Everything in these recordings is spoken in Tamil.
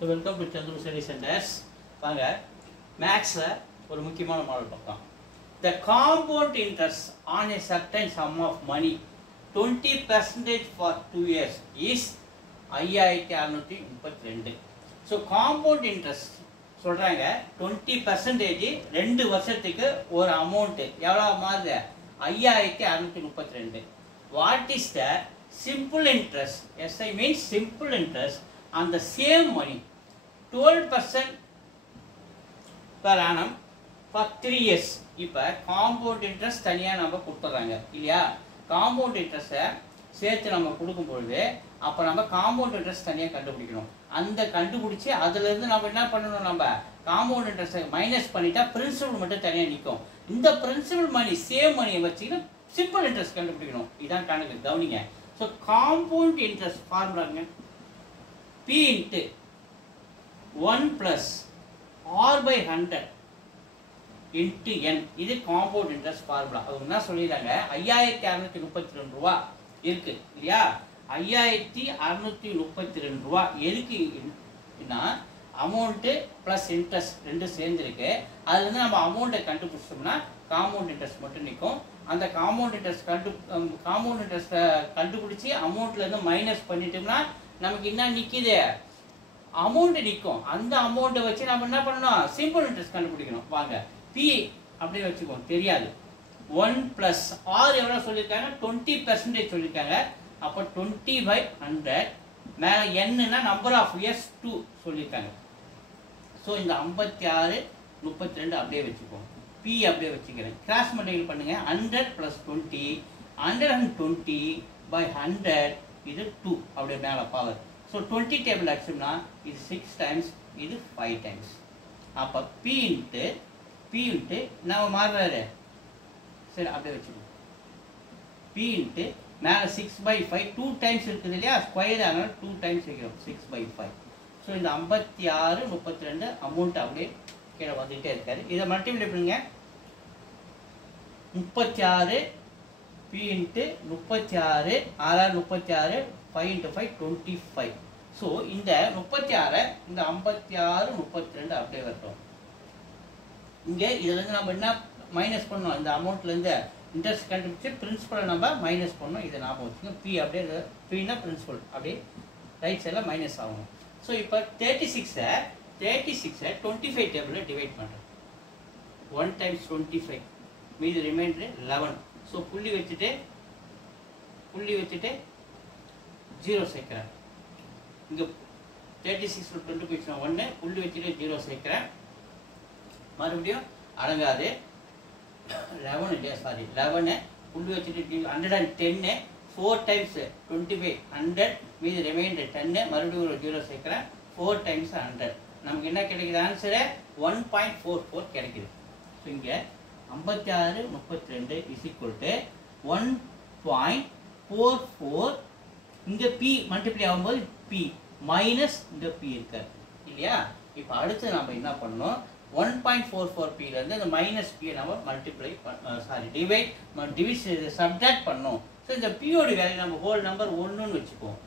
So welcome to Chandru Study Centers. வாங்க மேக்ஸ்ல ஒரு முக்கியமான மாடல் பார்க்கலாம். The compound interest on a certain sum of money 20% for 2 years is 5632. So compound interest சொல்றாங்க 20% 2 வருஷத்துக்கு ஒரு அமௌண்ட் எவ்வளவு மாறுது 5632. What is the simple interest? SI means simple interest on the same money 12% per annum for 3 years. இப்போ காம்பவுண்ட் இன்ட்ரெஸ்ட் தனியாக நம்ம கொடுத்துட்றாங்க இல்லையா? காம்பவுண்ட் இன்ட்ரெஸ்ட்டை சேர்த்து நம்ம கொடுக்கும்பொழுது அப்போ நம்ம காம்பவுண்ட் இன்ட்ரெஸ்ட் தனியாக கண்டுபிடிக்கணும். அந்த கண்டுபிடிச்சி அதுலேருந்து நம்ம என்ன பண்ணணும், நம்ம காம்பவுண்ட் இன்ட்ரெஸ்ட்டை மைனஸ் பண்ணிட்டா பிரின்சிபல் மட்டும் தனியாக நிற்கும். இந்த பிரின்சிபல் மணி சேம் மணியை வச்சுக்கிட்டு சிம்பிள் இன்ட்ரெஸ்ட் கண்டுபிடிக்கணும். இதான் கணக்கு, கவனிங்க. ஸோ காம்பவுண்ட் இன்ட்ரெஸ்ட் ஃபார்முலாங்க P into 1 plus R by 100 into N. இது காம்பவுண்ட் இன்ட்ரெஸ்ட் ஃபார்முலா. அவங்க என்ன சொல்லிடுறாங்க, 5632 ரூபா இருக்கு இல்லையா? 5632 ரூபா எதுக்குன்னா அமௌண்ட்டு ப்ளஸ் இன்ட்ரெஸ்ட் ரெண்டு சேர்ந்துருக்கு. அதுலேருந்து நம்ம அமௌண்ட்டை கண்டுபிடிச்சோம்னா காம்பவுண்ட் இன்ட்ரெஸ்ட் மட்டும் நிற்கும். அந்த காம்பவுண்ட் இன்ட்ரெஸ்ட்டை கண்டுபிடிச்சி அமௌண்ட்லேருந்து மைனஸ் பண்ணிட்டோம்னா நமக்கு என்ன நிற்கிது, அமௌண்ட் நிற்கும். அந்த அமௌண்ட்டை வச்சு நம்ம என்ன பண்ணணும், சிம்பிள் இன்ட்ரெஸ்ட் கண்டுபிடிக்கணும். வாங்க பி அப்படியே வச்சுக்கோங்க, தெரியாது. 1 plus R எவ்வளோ சொல்லியிருக்காங்க, 20% சொல்லியிருக்காங்க. அப்போ 20/100 மேலே என்னன்னா நம்பர் ஆஃப் இயர்ஸ் 2 சொல்லியிருக்காங்க. ஸோ இந்த 5632 அப்படியே வச்சுக்கோங்க. பி அப்படியே வச்சுக்கிறேன். கிராஸ் மல்டிபிள் பண்ணுங்க. 100 + 20 120/100 இது 2 அப்படியே மேலே பவர். ஸோ 20 டேபிள் ஆச்சுன்னா இது 6 டைம்ஸ், இது 5 டைம்ஸ். அப்போ பி இன்ட்டு நம்ம மாறுறாரு, சரி அப்படியே வச்சுக்கோங்க. பி இன்ட்டு மேலே 6/5 2 டைம்ஸ் இருக்குது இல்லையா, ஸ்கொயர் அதனால 2 டைம்ஸ் வைக்கிறோம், 6/5. ஸோ இந்த 5632 அமௌண்ட் அப்படியே கீழே வந்துகிட்டே இருக்காரு. இதை மல்டிப்ளை பண்ணுங்க. 36 P இன்ட்டு 36 36 5 × 5 25. ஸோ இந்த 36 இந்த 56 32 அப்படியே வரட்டும். இங்கே இதுலேருந்து நம்ம என்ன மைனஸ் பண்ணோம், இந்த அமௌண்ட்லேருந்து இன்ட்ரெஸ்ட் கண்டுபிடிச்சி பிரின்சிபலை நம்ம மைனஸ் பண்ணோம். இதை ஞாபகம் வச்சுக்கோங்க. பி அப்படியே பின்னா பிரின்சிபல் அப்படியே ரைட் சைடில் மைனஸ் ஆகணும். ஸோ இப்போ 36 25 டேபிளில் டிவைட் பண்ணுறேன். 1 × 25 மீது ரிமைண்டர் 11. ஸோ புள்ளி வச்சுட்டு 0 சேர்க்குறேன். இங்கே 36 25 1 புள்ளி வச்சுட்டு 0 சேர்க்குறேன். மறுபடியும் அடங்காது. 11 இல்லையா, சாரி 11 புள்ளி வச்சுட்டு 110 4 டைம்ஸ் 25 100 மீது ரிமைண்டர் 10 மறுபடியும் ஒரு 0 சேர்க்குறேன். 4 டைம்ஸ் 100 நமக்கு என்ன கிடைக்குது, ஆன்சரு 1.44 கிடைக்குது. ஸோ இங்கே 5632 = 1.44. இங்கே பி மல்டிப்ளை ஆகும்போது பி மைனஸ் இங்கே பி இருக்காது இல்லையா? இப்போ அடுத்து நம்ம என்ன பண்ணணும், 1.44 பிலேருந்து இந்த மைனஸ் பியை நம்ம மல்டிப்ளை சப்ட்ராக்ட் பண்ணணும். ஸோ இந்த பியோட வேல்யூ நம்ம ஹோல் நம்பர் 1ன்னு வச்சுக்குவோம்.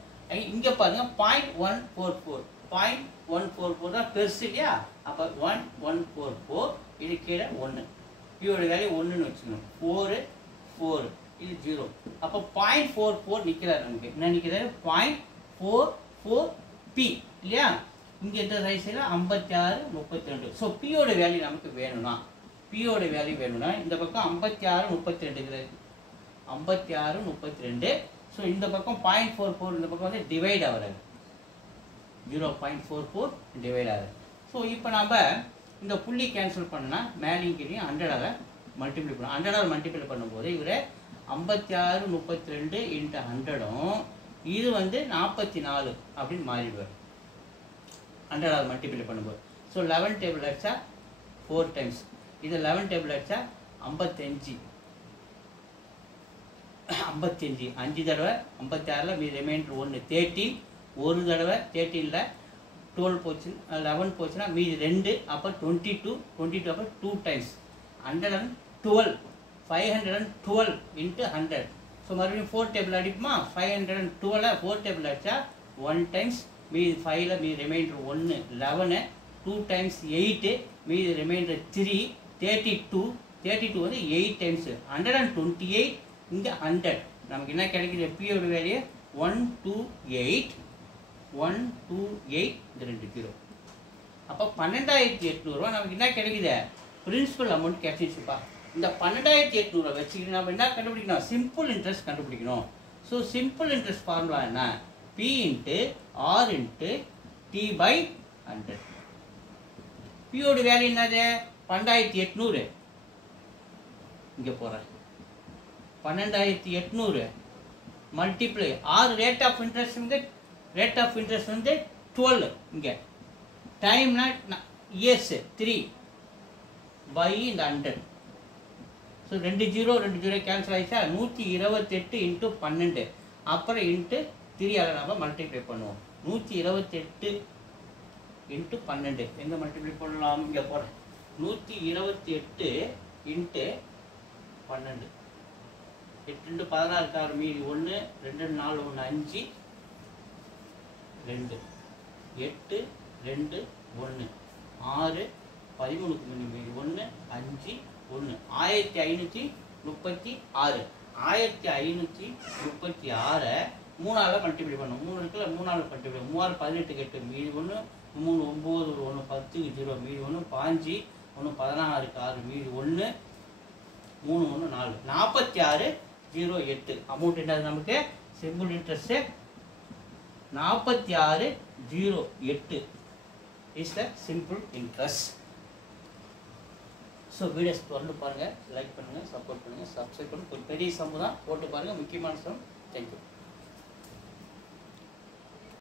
இங்கே பாருங்க 0.144 தான் பெருசு இல்லையா? அப்போ 1.144 இது கீழே 1. பியோட வேல்யூ 1ன்னு வச்சுக்கணும். 4 இது 0. அப்போ 0.44 நிற்கிறார். நமக்கு என்ன நிற்கிறாரு, 0.44 பி இல்லையா? இங்கே இந்த சைஸில் 5632. ஸோ பியோட வேல்யூ நமக்கு வேணும்னா இந்த பக்கம் 5632 இருக்குது. 5632. ஸோ இந்த பக்கம் 0.44 இந்த பக்கம் வந்து டிவைட் ஆகுறாரு. 0.44 டிவைட் ஆகுது. ஸோ இப்போ நம்ம இந்த புள்ளி கேன்சல் பண்ணால் மேலேயும் கீழே 100 மல்டிப்ளை பண்ணணும். 100 மல்டிப்ளை பண்ணும்போது இவர் 5632 × 100 இது வந்து 44 அப்படின்னு மாறிடுவார் 100 மல்டிப்ளை பண்ணும்போது. ஸோ 11 டேபிள் அடிச்சா 4 டைம்ஸ், இது 11 டேபிள் அடிச்சா 55 5 தடவை 56 மீது ரிமைண்டர் 1 13 ஒரு தடவை 13ல் 12 போச்சு 11 போச்சுன்னா மீதி 2 அப்போ 22 அப்போ 2 டைம்ஸ் 112 512 × 100. ஸோ மறுபடியும் 4 டேபிள் அடிக்குமா, 512 4 டேபிள் அடிச்சா 1 டைம்ஸ் மீதி 5ல மீதி ரிமைண்டர் 1 11 2 டைம்ஸ் 8 மீதி ரிமைண்டர் 3 32 வந்து 8 டைம்ஸ் 128 இங்கே 100 நமக்கு என்ன கிடைக்குது பியோட வேல்யூ 128 இந்த 2 0 அப்போ 12800 நமக்கு என்ன கிடைக்குது பிரின்சிபல் அமௌண்ட் கிடைச்சிச்சுப்பா இந்த 12800 வச்சுக்கிட்டு நம்ம என்ன கண்டுபிடிக்கணும் சிம்பிள் இன்ட்ரெஸ்ட் கண்டுபிடிக்கணும் ஸோ சிம்பிள் இன்ட்ரெஸ்ட் ஃபார்முலா என்ன P into R into T/100 பியோட வேல்யூ என்னது 12800 இங்கே போகிறேன் 12800 multiply R rate of interest வந்து 12 இங்கே டைம்னா இயர்ஸ் 3 பை இந்த 100 ஸோ 2 0 கேன்சல் ஆகிடுச்சா 128 இன்ட்டு 12 அப்புறம் இன்ட்டு 3ஆல் நம்ம மல்டிப்ளை பண்ணுவோம் 128 இன்ட்டு 12 எங்கே மல்டிப்ளை பண்ணலாம் இங்கே போகிறேன் 128 இன்ட்டு 12 8 16 மீதி 1 2 4 1 5 2 8 2 1 6 13 மீதி 1 5 1 1536 1536 3ஆல் மல்டிப்ளை பண்ணும் 3 இருக்குல்ல 3ஆல் மல்டிப்ளை 3 18 8 மீதி 1 3 9 1 10 0 மீதி 1 5 1 16 6 மீதி 1 3 1 4 46 08 அமௌண்ட் என்னது நமக்கு simple interest 4608 is the simple interest so videos தொடர்ந்து பாருங்கள் லைக் பண்ணுங்கள் சப்போர்ட் பண்ணுங்கள் சப்ஸ்கிரைப் பண்ணுங்கள் ஒரு பெரிய சம்பு தான் போட்டு பாருங்கள் முக்கியமான சம் தேங்க்யூ